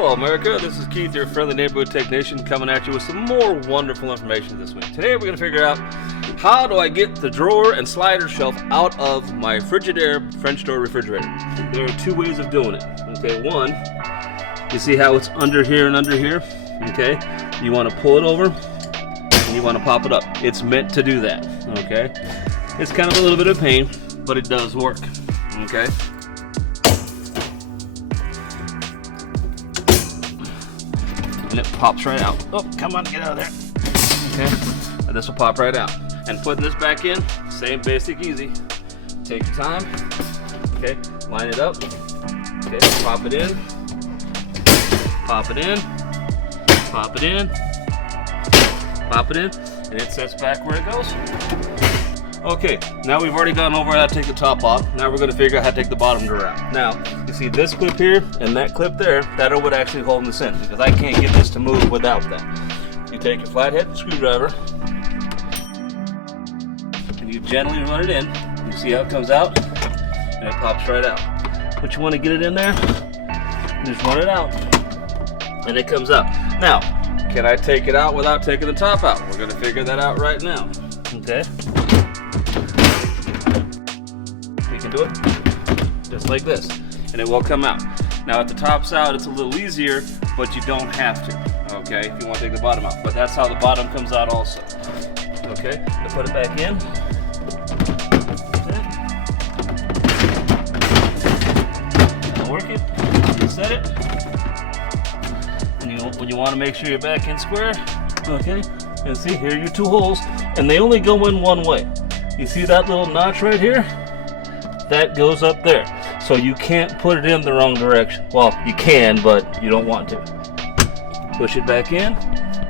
Hello America, this is Keith, your friendly neighborhood technician, coming at you with some more wonderful information this week. Today we're going to figure out how do I get the drawer and slider shelf out of my Frigidaire French Door Refrigerator. There are two ways of doing it. Okay, one, you see how it's under here and under here? Okay, you want to pull it over and you want to pop it up. It's meant to do that. Okay, it's kind of a little bit of pain, but it does work. Okay. And it pops right out. Oh, come on, get out of there. Okay, and this will pop right out. And putting this back in, same basic easy. Take your time. Okay, line it up. Okay, pop it in. Pop it in. Pop it in. Pop it in. And it sets back where it goes. Okay, now we've already gone over how to take the top off. Now we're going to figure out how to take the bottom drawer out. Now, you see this clip here and that clip there, that are what actually hold this in, because I can't get this to move without that. You take your flathead screwdriver and you gently run it in. You see how it comes out? And it pops right out. But you want to get it in there, just run it out. And it comes out. Now, can I take it out without taking the top out? We're going to figure that out right now. Okay? You can do it just like this, and it will come out. Now, if the top's out, it's a little easier, but you don't have to, okay, if you want to take the bottom out. But that's how the bottom comes out also. Okay, so put it back in. That'll work it. You set it. And when you want to make sure you're back in square, okay, and see, here are your two holes, and they only go in one way. You see that little notch right here? That goes up there. So you can't put it in the wrong direction. Well, you can, but you don't want to. Push it back in.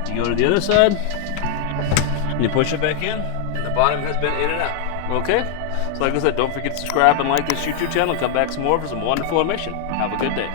You go to the other side. And you push it back in. And the bottom has been in and out. Okay? So like I said, don't forget to subscribe and like this YouTube channel. Come back some more for some wonderful information. Have a good day.